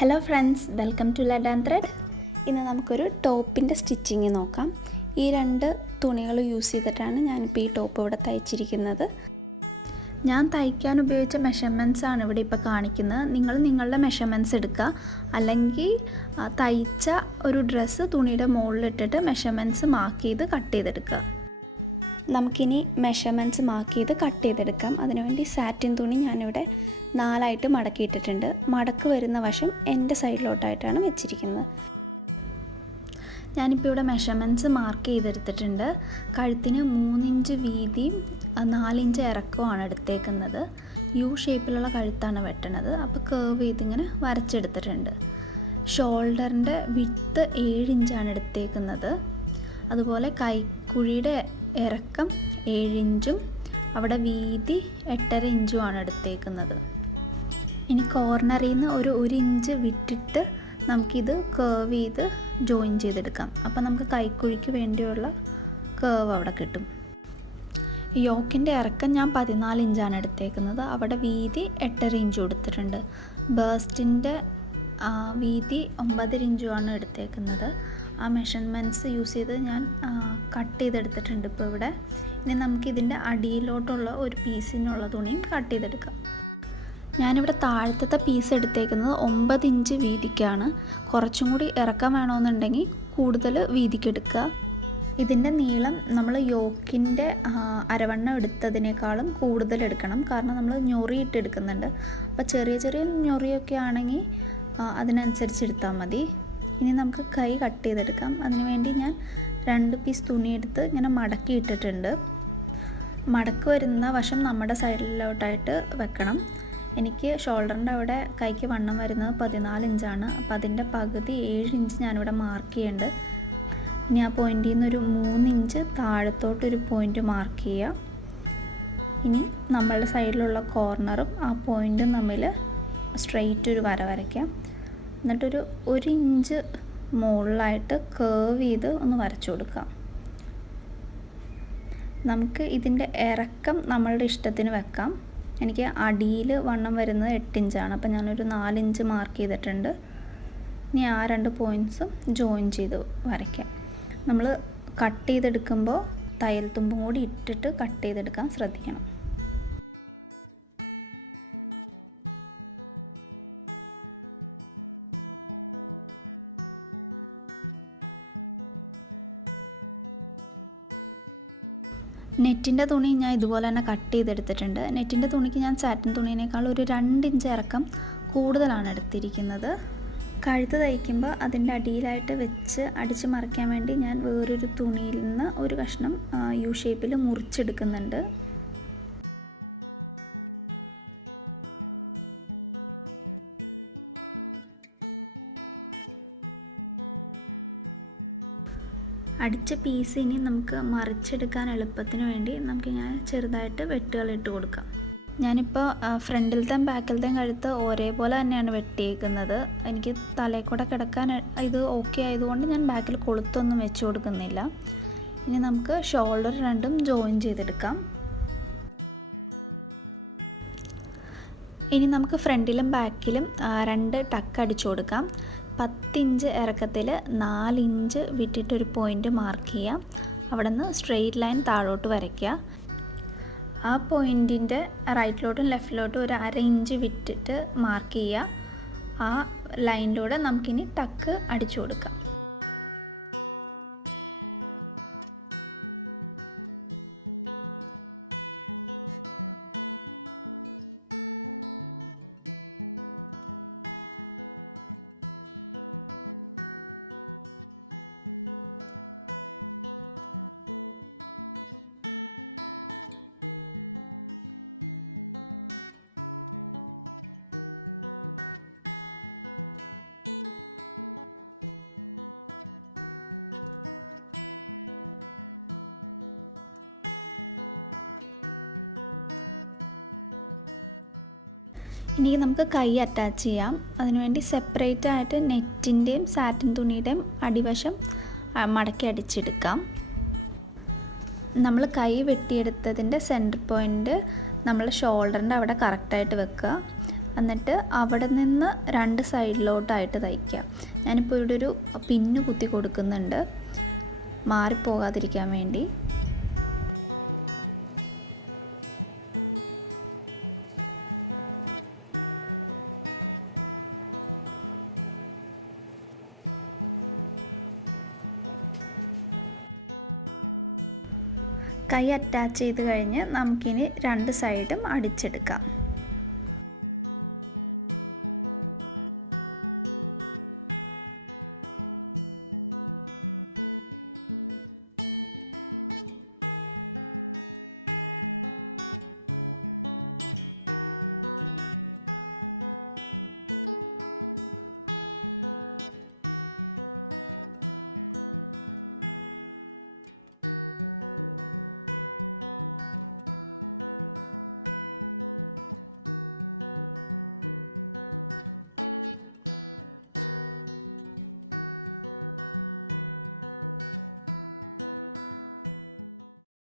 Hello friends, welcome to lead and thread. ഇന്ന് നമുക്കൊരു ടോപ്പിൻ്റെ സ്റ്റിച്ചിങ് നോക്കാം. ഈ രണ്ട് തുണികൾ യൂസ് ചെയ്തിട്ടാണ് ഞാനിപ്പോൾ ഈ ടോപ്പ് ഇവിടെ തയ്ച്ചിരിക്കുന്നത്. ഞാൻ തയ്ക്കാൻ ഉപയോഗിച്ച മെഷർമെൻറ്റ്സ് ആണ് ഇവിടെ ഇപ്പോൾ കാണിക്കുന്നത്. നിങ്ങൾ നിങ്ങളുടെ മെഷർമെൻറ്റ്സ് എടുക്കുക, അല്ലെങ്കിൽ തയ്ച്ച ഒരു ഡ്രസ്സ് തുണിയുടെ മുകളിലിട്ടിട്ട് മെഷർമെൻറ്റ്സ് മാർക്ക് ചെയ്ത് കട്ട് ചെയ്തെടുക്കുക. നമുക്കിനി മെഷർമെൻറ്റ്സ് മാർക്ക് ചെയ്ത് കട്ട് ചെയ്തെടുക്കാം. അതിനുവേണ്ടി സാറ്റിൻ തുണി ഞാനിവിടെ 4 മടക്കിയിട്ടിട്ടുണ്ട്. മടക്ക് വരുന്ന വശം എൻ്റെ സൈഡിലോട്ടായിട്ടാണ് വെച്ചിരിക്കുന്നത്. ഞാനിപ്പോൾ ഇവിടെ മെഷർമെൻറ്റ്സ് മാർക്ക് ചെയ്തെടുത്തിട്ടുണ്ട്. കഴുത്തിന് 3 ഇഞ്ച് വീതിയും 4 ഇഞ്ച് ഇറക്കവുമാണ് എടുത്തേക്കുന്നത്. യു ഷേപ്പിലുള്ള കഴുത്താണ് വെട്ടണത്. അപ്പോൾ കേർവ് ചെയ്തിങ്ങനെ വരച്ചെടുത്തിട്ടുണ്ട്. ഷോൾഡറിൻ്റെ വിഡ്ത്ത് 7 ഇഞ്ചാണ് എടുത്തേക്കുന്നത്. അതുപോലെ കൈക്കുഴിയുടെ ഇറക്കം 7 ഇഞ്ചും അവിടെ വീതി 8.5 ഇഞ്ചുമാണ് എടുത്തേക്കുന്നത്. ഇനി കോർണറിൽ നിന്ന് ഒരു ഇഞ്ച് വിട്ടിട്ട് നമുക്കിത് കേർവ് ചെയ്ത് ജോയിൻ ചെയ്തെടുക്കാം. അപ്പോൾ നമുക്ക് കൈക്കുഴിക്ക് വേണ്ടിയുള്ള കേർവ് അവിടെ കിട്ടും. യോക്കിൻ്റെ ഇറക്കം ഞാൻ 14 ഇഞ്ചാണ് എടുത്തേക്കുന്നത്. അവിടെ വീതി 8.5 ഇഞ്ചും എടുത്തിട്ടുണ്ട്. ബേസ്റ്റിൻ്റെ വീതി 9 ഇഞ്ചുമാണ് എടുത്തേക്കുന്നത്. ആ മെഷർമെൻറ്റ്സ് യൂസ് ചെയ്ത് ഞാൻ കട്ട് ചെയ്തെടുത്തിട്ടുണ്ട് ഇപ്പോൾ ഇവിടെ. ഇനി നമുക്കിതിൻ്റെ അടിയിലോട്ടുള്ള ഒരു പീസിനുള്ള തുണിയും കട്ട് ചെയ്തെടുക്കാം. ഞാനിവിടെ താഴത്തെ പീസ് എടുത്തേക്കുന്നത് 9 ഇഞ്ച് വീതിക്കാണ്. കുറച്ചും കൂടി ഇറക്കം വേണമെന്നുണ്ടെങ്കിൽ കൂടുതൽ വീതിക്കെടുക്കുക. ഇതിൻ്റെ നീളം നമ്മൾ യോക്കിൻ്റെ അരവണ്ണം എടുത്തതിനേക്കാളും കൂടുതൽ എടുക്കണം. കാരണം നമ്മൾ ഞൊറിയിട്ട് എടുക്കുന്നുണ്ട്. അപ്പോൾ ചെറിയ ഞൊറിയൊക്കെ ആണെങ്കിൽ അതിനനുസരിച്ച് എടുത്താൽ മതി. ഇനി നമുക്ക് കൈ കട്ട് ചെയ്തെടുക്കാം. അതിനുവേണ്ടി ഞാൻ 2 പീസ് തുണിയെടുത്ത് ഇങ്ങനെ മടക്കി ഇട്ടിട്ടുണ്ട്. മടക്ക് വരുന്ന വശം നമ്മുടെ സൈഡിലോട്ടായിട്ട് വെക്കണം. എനിക്ക് ഷോൾഡറിൻ്റെ അവിടെ കൈക്ക് വണ്ണം വരുന്നത് 14 ഇഞ്ചാണ്. അപ്പോൾ അതിൻ്റെ പകുതി 7 ഇഞ്ച് ഞാനിവിടെ മാർക്ക് ചെയ്യുന്നുണ്ട്. ഇനി ആ പോയിൻറ്റിൽ നിന്നൊരു 3 ഇഞ്ച് താഴത്തോട്ടൊരു പോയിൻ്റ് മാർക്ക് ചെയ്യുക. ഇനി നമ്മളുടെ സൈഡിലുള്ള കോർണറും ആ പോയിൻറ്റും തമ്മിൽ സ്ട്രെയിറ്റ് ഒരു വര വരയ്ക്കാം. എന്നിട്ടൊരു 1 ഇഞ്ച് മുകളിലായിട്ട് കേർവ് ചെയ്ത് ഒന്ന് വരച്ചു കൊടുക്കാം. നമുക്ക് ഇതിൻ്റെ ഇറക്കം നമ്മളുടെ ഇഷ്ടത്തിന് വെക്കാം. എനിക്ക് അടിയിൽ വണ്ണം വരുന്നത് 8 ഇഞ്ചാണ്. അപ്പോൾ ഞാനൊരു 4 ഇഞ്ച് മാർക്ക് ചെയ്തിട്ടുണ്ട്. ഇനി ആ 2 പോയിൻറ്റ്സും ജോയിൻ ചെയ്ത് വരയ്ക്കാം. നമ്മൾ കട്ട് ചെയ്തെടുക്കുമ്പോൾ തയ്യൽ തുമ്പും കൂടി ഇട്ടിട്ട് കട്ട് ചെയ്തെടുക്കാൻ ശ്രദ്ധിക്കണം. നെറ്റിൻ്റെ തുണി ഞാൻ ഇതുപോലെ തന്നെ കട്ട് ചെയ്തെടുത്തിട്ടുണ്ട്. നെറ്റിൻ്റെ തുണിക്ക് ഞാൻ സാറ്റിൻ തുണീനേക്കാൾ ഒരു 2 ഇഞ്ച് ഇറക്കം കൂടുതലാണ് എടുത്തിരിക്കുന്നത്. കഴുത്ത് തയ്ക്കുമ്പോൾ അതിൻ്റെ അടിയിലായിട്ട് വെച്ച് അടിച്ച് മറിക്കാൻ വേണ്ടി ഞാൻ വേറൊരു തുണിയിൽ നിന്ന് ഒരു കഷ്ണം യു ഷേപ്പിൽ മുറിച്ചെടുക്കുന്നുണ്ട്. അടിച്ച പീസ് ഇനി നമുക്ക് മറിച്ചെടുക്കാൻ എളുപ്പത്തിന് വേണ്ടി നമുക്കിങ്ങനെ ചെറുതായിട്ട് വെട്ടുകൾ ഇട്ട് കൊടുക്കാം. ഞാനിപ്പോൾ ഫ്രണ്ടിലത്തെയും ബാക്കിലത്തെയും കഴുത്ത് ഒരേപോലെ തന്നെയാണ് വെട്ടിയേക്കുന്നത്. എനിക്ക് തലയിൽ കൂടെ കിടക്കാൻ ഇത് ഓക്കെ ആയതുകൊണ്ട് ഞാൻ ബാക്കിൽ കൊളുത്തൊന്നും വെച്ച് കൊടുക്കുന്നില്ല. ഇനി നമുക്ക് ഷോൾഡർ രണ്ടും ജോയിൻ ചെയ്തെടുക്കാം. ഇനി നമുക്ക് ഫ്രണ്ടിലും ബാക്കിലും 2 ടക്ക് അടിച്ചു കൊടുക്കാം. 10 ഇഞ്ച് ഇറക്കത്തിൽ 4 ഇഞ്ച് വിട്ടിട്ടൊരു പോയിൻ്റ് മാർക്ക് ചെയ്യാം. അവിടെ നിന്ന് സ്ട്രെയിറ്റ് ലൈൻ താഴോട്ട് വരയ്ക്കുക. ആ പോയിൻറ്റിൻ്റെ റൈറ്റിലോട്ടും ലെഫ്റ്റിലോട്ടും ഒരു 1/2 ഇഞ്ച് വിട്ടിട്ട് മാർക്ക് ചെയ്യുക. ആ ലൈനിലൂടെ നമുക്കിനി ടക്ക് അടിച്ചു കൊടുക്കാം. ഇനി നമുക്ക് കൈ അറ്റാച്ച് ചെയ്യാം. അതിനുവേണ്ടി സെപ്പറേറ്റ് ആയിട്ട് നെറ്റിൻ്റെയും സാറ്റിൻ തുണിയുടെയും അടിവശം മടക്കി അടിച്ചെടുക്കാം. നമ്മൾ കൈ വെട്ടിയെടുത്തതിൻ്റെ സെൻറ്റർ പോയിൻ്റ് നമ്മൾ ഷോൾഡറിൻ്റെ അവിടെ കറക്റ്റായിട്ട് വെക്കുക. എന്നിട്ട് അവിടെ നിന്ന് 2 സൈഡിലോട്ടായിട്ട് തയ്ക്കുക. ഞാനിപ്പോൾ ഇവിടെ ഒരു പിന്ന് കുത്തി കൊടുക്കുന്നുണ്ട് മാറിപ്പോകാതിരിക്കാൻ വേണ്ടി. കൈ അറ്റാച്ച് ചെയ്ത് കഴിഞ്ഞ് നമുക്കിനി 2 സൈഡും അടിച്ചെടുക്കാം.